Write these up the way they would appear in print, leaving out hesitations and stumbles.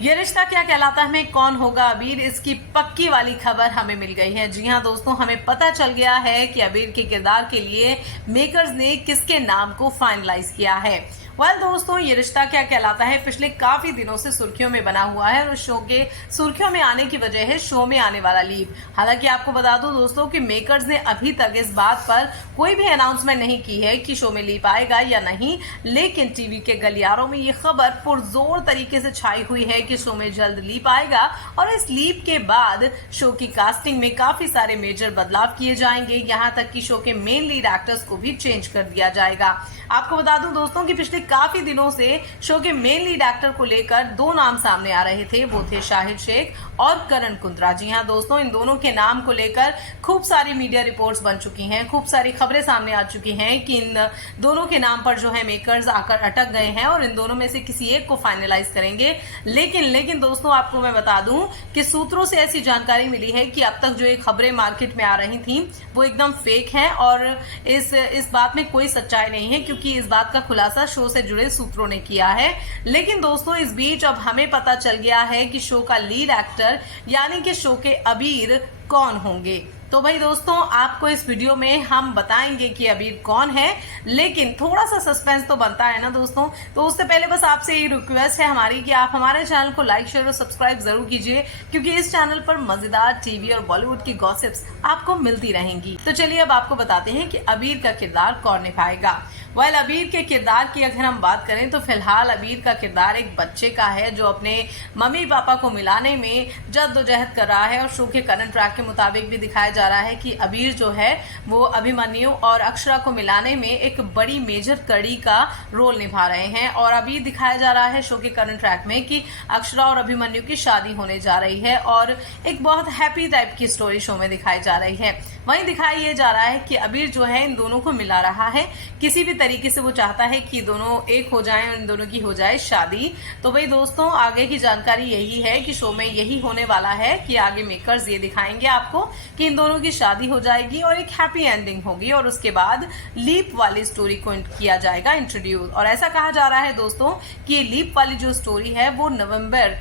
ये रिश्ता क्या कहलाता है में कौन होगा अबीर, इसकी पक्की वाली खबर हमें मिल गई है। जी हाँ दोस्तों, हमें पता चल गया है कि अबीर के किरदार के लिए मेकर्स ने किसके नाम को फाइनलाइज किया है। दोस्तों, ये रिश्ता क्या कहलाता है पिछले काफी दिनों से सुर्खियों में बना हुआ है और उस शो के सुर्खियों में आने की वजह है शो में आने वाला लीप। हालांकि आपको बता दूं दोस्तों कि मेकर्स ने अभी तक इस बात पर कोई भी अनाउंसमेंट नहीं की है कि शो में लीप आएगा या नहीं, लेकिन टीवी के गलियारों में ये खबर पुरजोर तरीके से छाई हुई है कि शो में जल्द लीप आएगा और इस लीप के बाद शो की कास्टिंग में काफी सारे मेजर बदलाव किए जाएंगे। यहाँ तक कि शो के मेन लीड एक्टर्स को भी चेंज कर दिया जाएगा। आपको बता दूं दोस्तों कि पिछले काफी दिनों से शो के मेन लीड एक्टर को लेकर दो नाम सामने आ रहे थे, वो थे शाहिद शेख और करण कुंद्रा। जी हाँ दोस्तों, इन दोनों के नाम को लेकर खूब सारी मीडिया रिपोर्ट्स बन चुकी हैं, खूब सारी खबरें सामने आ चुकी हैं कि इन दोनों के नाम पर जो है मेकर्स आकर अटक गए हैं और इन दोनों में से किसी एक को फाइनलाइज करेंगे। लेकिन दोस्तों, आपको मैं बता दूं कि सूत्रों से ऐसी जानकारी मिली है कि अब तक जो ये खबरें मार्केट में आ रही थी वो एकदम फेक हैं और इस बात में कोई सच्चाई नहीं है, क्योंकि इस बात का खुलासा शो से जुड़े सूत्रों ने किया है। लेकिन दोस्तों, इस बीच अब हमें पता चल गया है कि शो का लीड एक्टर यानी कि शो के अबीर कौन होंगे। तो भाई दोस्तों, आपको इस वीडियो में हम बताएंगे कि अबीर कौन है, लेकिन थोड़ा सा सस्पेंस तो बनता है ना दोस्तों। तो उससे पहले बस आपसे ये रिक्वेस्ट है हमारी कि आप हमारे चैनल को लाइक शेयर और सब्सक्राइब जरूर कीजिए, क्योंकि इस चैनल पर मजेदार टीवी और बॉलीवुड की गॉसिप्स आपको मिलती रहेंगी। तो चलिए अब आपको बताते हैं कि अबीर का किरदार कौन निभाएगा। अबीर के किरदार की अगर हम बात करें तो फिलहाल अबीर का किरदार एक बच्चे का है जो अपने मम्मी पापा को मिलाने में जद्दोजहद कर रहा है और शो के करंट ट्रैक के मुताबिक भी दिखाया जा रहा है कि अबीर जो है वो अभिमन्यु और अक्षरा को मिलाने में एक बड़ी मेजर कड़ी का रोल निभा रहे हैं। और अबीर दिखाया जा रहा है शो के करंट ट्रैक में कि अक्षरा और अभिमन्यु की शादी होने जा रही है और एक बहुत हैप्पी टाइप की स्टोरी शो में दिखाई जा रही है। वहीं दिखाया ये जा रहा है कि अबीर जो है इन दोनों को मिला रहा है, किसी भी तरीके से वो चाहता है कि दोनों एक हो जाएं और इन दोनों की हो जाए शादी। तो भाई दोस्तों, आगे की जानकारी यही है कि शो में यही होने वाला है कि आगे मेकर्स ये दिखाएंगे आपको कि इन दोनों की शादी हो जाएगी और एक हैप्पी एंडिंग होगी और उसके बाद लीप वाली स्टोरी को किया जाएगा इंट्रोड्यूस। और ऐसा कहा जा रहा है दोस्तों कि ये लीप वाली जो स्टोरी है वो नवंबर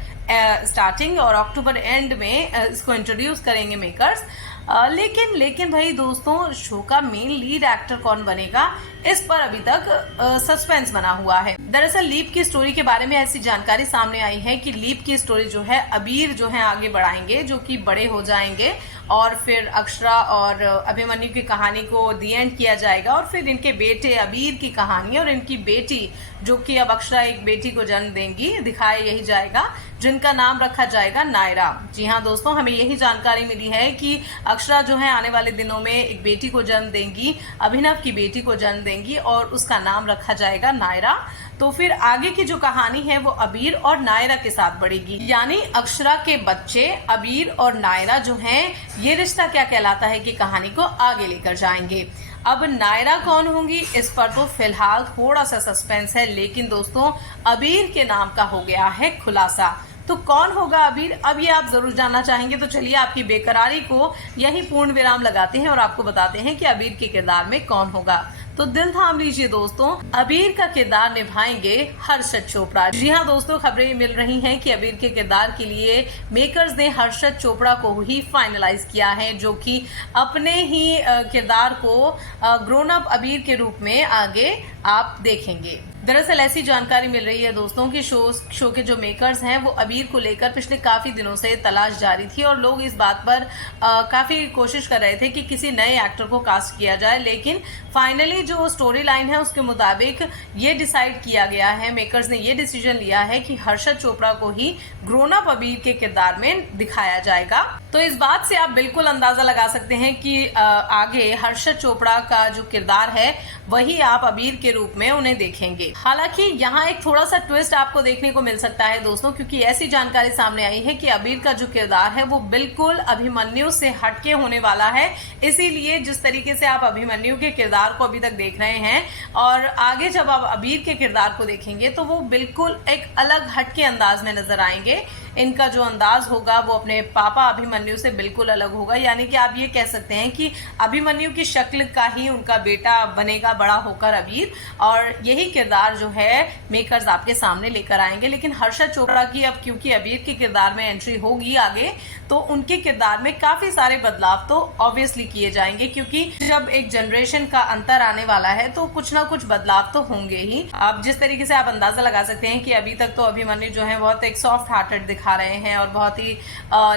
स्टार्टिंग और अक्टूबर एंड में इसको इंट्रोड्यूस करेंगे मेकर्स। लेकिन भाई दोस्तों, शो का मेन लीड एक्टर कौन बनेगा इस पर अभी तक सस्पेंस बना हुआ है। दरअसल लीप की स्टोरी के बारे में ऐसी जानकारी सामने आई है कि लीप की स्टोरी जो है अबीर जो है आगे बढ़ाएंगे, जो कि बड़े हो जाएंगे और फिर अक्षरा और अभिमन्यु की कहानी को दी एंड किया जाएगा और फिर इनके बेटे अबीर की कहानी और इनकी बेटी, जो कि अब अक्षरा एक बेटी को जन्म देंगी, दिखाया यही जाएगा, जिनका नाम रखा जाएगा नायरा। जी हाँ दोस्तों, हमें यही जानकारी मिली है कि अक्षरा जो है आने वाले दिनों में एक बेटी को जन्म देंगी, अभिनव की बेटी को जन्म देंगी और उसका नाम रखा जाएगा नायरा। तो फिर आगे की जो कहानी है वो अबीर और नायरा के साथ बढ़ेगी, यानी अक्षरा के बच्चे अबीर और नायरा जो हैं ये रिश्ता क्या कहलाता है कि कहानी को आगे लेकर जाएंगे। अब नायरा कौन होंगी इस पर तो फिलहाल थोड़ा सा सस्पेंस है, लेकिन दोस्तों अबीर के नाम का हो गया है खुलासा। तो कौन होगा अबीर, अब ये आप जरूर जानना चाहेंगे। तो चलिए आपकी बेकरारी को यही पूर्ण विराम लगाते हैं और आपको बताते हैं कि अबीर के किरदार में कौन होगा। तो दिल थाम लीजिए दोस्तों, अबीर का किरदार निभाएंगे हर्षद चोपड़ा। जी हाँ दोस्तों, खबरें मिल रही हैं कि अबीर के किरदार के लिए मेकर्स ने हर्षद चोपड़ा को ही फाइनलाइज किया है, जो कि अपने ही किरदार को ग्रोन अप अबीर के रूप में आगे आप देखेंगे। दरअसल ऐसी जानकारी मिल रही है दोस्तों कि शो के जो मेकर्स हैं वो अबीर को लेकर पिछले काफी दिनों से तलाश जारी थी और लोग इस बात पर काफी कोशिश कर रहे थे कि किसी नए एक्टर को कास्ट किया जाए, लेकिन फाइनली जो स्टोरी लाइन है उसके मुताबिक ये डिसाइड किया गया है, मेकर्स ने ये डिसीजन लिया है कि हर्षद चोपड़ा को ही ग्रोन अप अबीर के किरदार में दिखाया जाएगा। तो इस बात से आप बिल्कुल अंदाजा लगा सकते हैं कि आगे हर्षद चोपड़ा का जो किरदार है वही आप अबीर के रूप में उन्हें देखेंगे। हालांकि यहाँ एक थोड़ा सा ट्विस्ट आपको देखने को मिल सकता है दोस्तों, क्योंकि ऐसी जानकारी सामने आई है कि अबीर का जो किरदार है वो बिल्कुल अभिमन्यु से हटके होने वाला है। इसीलिए जिस तरीके से आप अभिमन्यु के किरदार को अभी तक देख रहे हैं और आगे जब आप अबीर के किरदार को देखेंगे तो वो बिल्कुल एक अलग हटके अंदाज में नजर आएंगे। इनका जो अंदाज होगा वो अपने पापा अभिमन्यु से बिल्कुल अलग होगा। यानी कि आप ये कह सकते हैं कि अभिमन्यु की शक्ल का ही उनका बेटा बनेगा बड़ा होकर अबीर, और यही किरदार जो है मेकर्स आपके सामने लेकर आएंगे। लेकिन हर्षद चोपड़ा की अब क्योंकि अबीर के किरदार में एंट्री होगी आगे, तो उनके किरदार में काफी सारे बदलाव तो ऑब्वियसली किए जाएंगे, क्योंकि जब एक जनरेशन का अंतर आने वाला है तो कुछ ना कुछ बदलाव तो होंगे ही। अब जिस तरीके से आप अंदाजा लगा सकते हैं कि अभी तक तो अभिमन्यु जो है बहुत एक सॉफ्ट हार्टेड दिखा रहे हैं और बहुत ही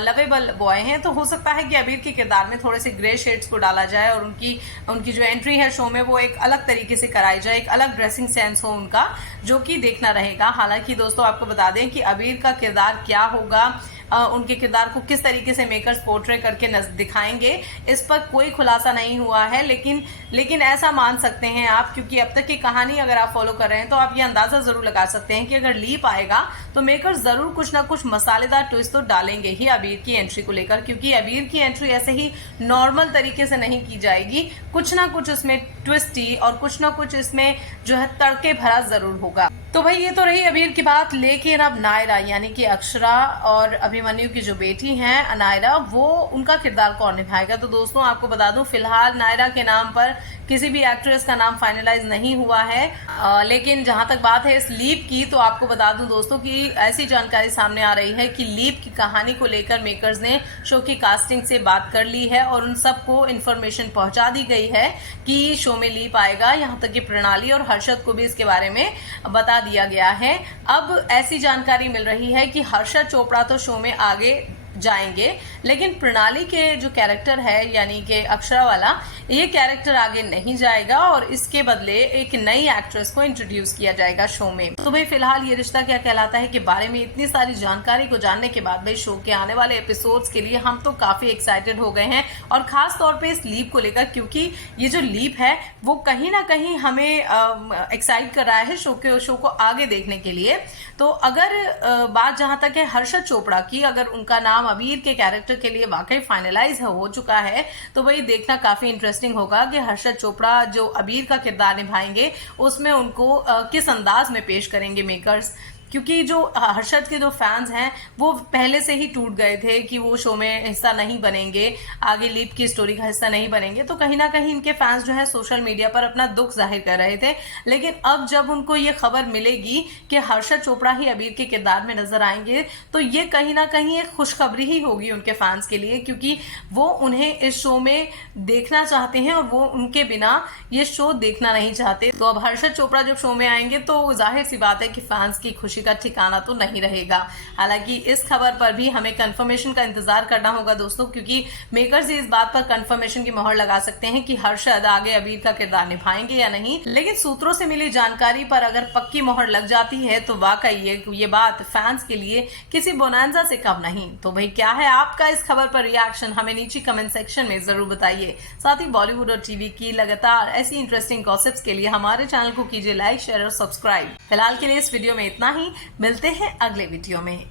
लवेबल बॉय हैं, तो हो सकता है कि अबीर के किरदार में थोड़े से ग्रे शेड्स को डाला जाए और उनकी जो एंट्री है शो में वो एक अलग तरीके से कराई जाए, एक अलग ड्रेसिंग सेंस हो उनका, जो कि देखना रहेगा। हालांकि दोस्तों आपको बता दें कि अबीर का किरदार क्या होगा, उनके किरदार को किस तरीके से मेकर्स पोर्ट्रे करके दिखाएंगे, इस पर कोई खुलासा नहीं हुआ है। लेकिन ऐसा मान सकते हैं आप, क्योंकि अब तक की कहानी अगर आप फॉलो कर रहे हैं तो आप ये अंदाजा जरूर लगा सकते हैं कि अगर लीप आएगा तो मेकर्स जरूर कुछ ना कुछ मसालेदार ट्विस्ट तो डालेंगे ही अबीर की एंट्री को लेकर, क्योंकि अबीर की एंट्री ऐसे ही नॉर्मल तरीके से नहीं की जाएगी। कुछ ना कुछ उसमें ट्विस्टी और कुछ ना कुछ इसमें जो है तड़के भरा जरूर होगा। तो भाई ये तो रही अबीर की बात, लेकिन अब नायरा यानी कि अक्षरा और अभिमन्यु की जो बेटी हैं अनायरा, वो उनका किरदार कौन निभाएगा। तो दोस्तों आपको बता दूं फिलहाल नायरा के नाम पर किसी भी एक्ट्रेस का नाम फाइनलाइज नहीं हुआ है, लेकिन जहां तक बात है इस लीप की, तो आपको बता दूं दोस्तों कि ऐसी जानकारी सामने आ रही है कि लीप की कहानी को लेकर मेकर्स ने शो की कास्टिंग से बात कर ली है और उन सबको इन्फॉर्मेशन पहुंचा दी गई है कि शो में लीप आएगा। यहाँ तक कि प्रणाली और हर्षद को भी इसके बारे में बता दिया गया है। अब ऐसी जानकारी मिल रही है कि हर्षद चोपड़ा तो शो में आगे जाएंगे, लेकिन प्रणाली के जो कैरेक्टर है यानी कि अक्षरा वाला, ये कैरेक्टर आगे नहीं जाएगा और इसके बदले एक नई एक्ट्रेस को इंट्रोड्यूस किया जाएगा शो में। तो भाई फिलहाल ये रिश्ता क्या कहलाता है के बारे में इतनी सारी जानकारी को जानने के बाद भाई शो के आने वाले एपिसोड्स के लिए हम तो काफी एक्साइटेड हो गए हैं, और खास तौर पे इस लीप को लेकर, क्योंकि ये जो लीप है वो कहीं ना कहीं हमें एक्साइट कर रहा है शो को आगे देखने के लिए। तो अगर बात जहां तक है हर्षद चोपड़ा की, अगर उनका नाम अबीर के कैरेक्टर के लिए वाकई फाइनलाइज हो चुका है, तो भाई देखना काफी इंटरेस्टिंग होगा कि हर्षद चोपड़ा जो अबीर का किरदार निभाएंगे उसमें उनको किस अंदाज में पेश करेंगे मेकर्स। क्योंकि जो हर्षद के जो फैंस हैं वो पहले से ही टूट गए थे कि वो शो में हिस्सा नहीं बनेंगे, आगे लीप की स्टोरी का हिस्सा नहीं बनेंगे, तो कहीं ना कहीं इनके फैंस जो है सोशल मीडिया पर अपना दुख जाहिर कर रहे थे। लेकिन अब जब उनको ये खबर मिलेगी कि हर्षद चोपड़ा ही अबीर के किरदार में नजर आएंगे, तो ये कहीं ना कहीं एक खुशखबरी ही होगी उनके फैंस के लिए, क्योंकि वो उन्हें इस शो में देखना चाहते हैं और वो उनके बिना ये शो देखना नहीं चाहते। तो अब हर्षद चोपड़ा जब शो में आएंगे तो जाहिर सी बात है कि फैंस की खुशी का ठिकाना तो नहीं रहेगा। हालांकि इस खबर पर भी हमें कंफर्मेशन का इंतजार करना होगा दोस्तों, क्योंकि मेकर्स इस बात पर कंफर्मेशन की मोहर लगा सकते हैं कि हर्षद आगे अबीर का किरदार निभाएंगे या नहीं। लेकिन सूत्रों से मिली जानकारी पर अगर पक्की मोहर लग जाती है तो वाकई ये बात फैंस के लिए किसी बोनांजा से कम नहीं। तो भाई क्या है आपका इस खबर पर रिएक्शन, हमें नीचे कमेंट सेक्शन में जरूर बताइए। साथ ही बॉलीवुड और टीवी की लगातार ऐसी इंटरेस्टिंग गॉसिप्स के लिए हमारे चैनल को कीजिए लाइक, शेयर और सब्सक्राइब। फिलहाल के लिए इस वीडियो में इतना ही, मिलते हैं अगले वीडियो में।